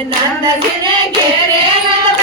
Fernanda tiene que querer.